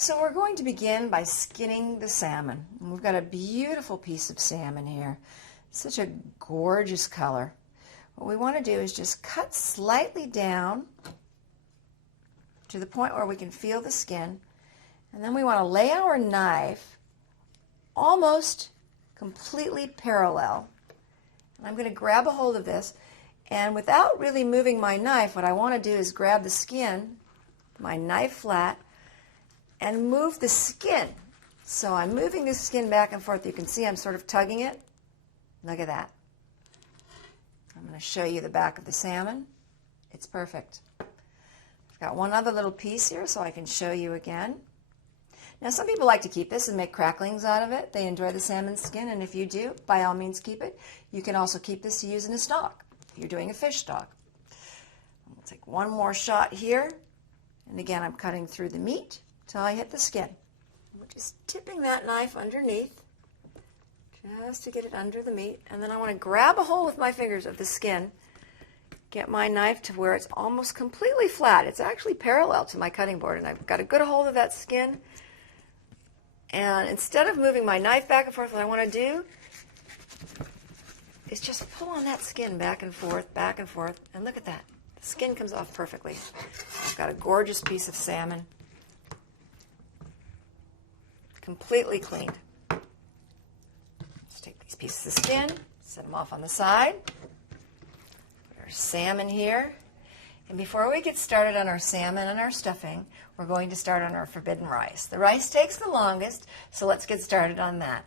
So we're going to begin by skinning the salmon. And we've got a beautiful piece of salmon here. Such a gorgeous color. What we want to do is just cut slightly down to the point where we can feel the skin. And then we want to lay our knife almost completely parallel. And I'm going to grab a hold of this. And without really moving my knife, what I want to do is grab the skin, my knife flat, and move the skin. So I'm moving the skin back and forth. You can see I'm sort of tugging it. Look at that. I'm going to show you the back of the salmon. It's perfect. I've got one other little piece here so I can show you again. Now some people like to keep this and make cracklings out of it. They enjoy the salmon skin, and if you do, by all means keep it. You can also keep this to use in a stock if you're doing a fish stock. I'll take one more shot here. And again, I'm cutting through the meat till I hit the skin. We're just tipping that knife underneath just to get it under the meat. And then I want to grab a hold with my fingers of the skin, get my knife to where it's almost completely flat. It's actually parallel to my cutting board, and I've got a good hold of that skin. And instead of moving my knife back and forth, what I want to do is just pull on that skin back and forth, and look at that. The skin comes off perfectly. I've got a gorgeous piece of salmon, completely cleaned. Let's take these pieces of skin, set them off on the side. Put our salmon here. And before we get started on our salmon and our stuffing, we're going to start on our forbidden rice. The rice takes the longest, so let's get started on that.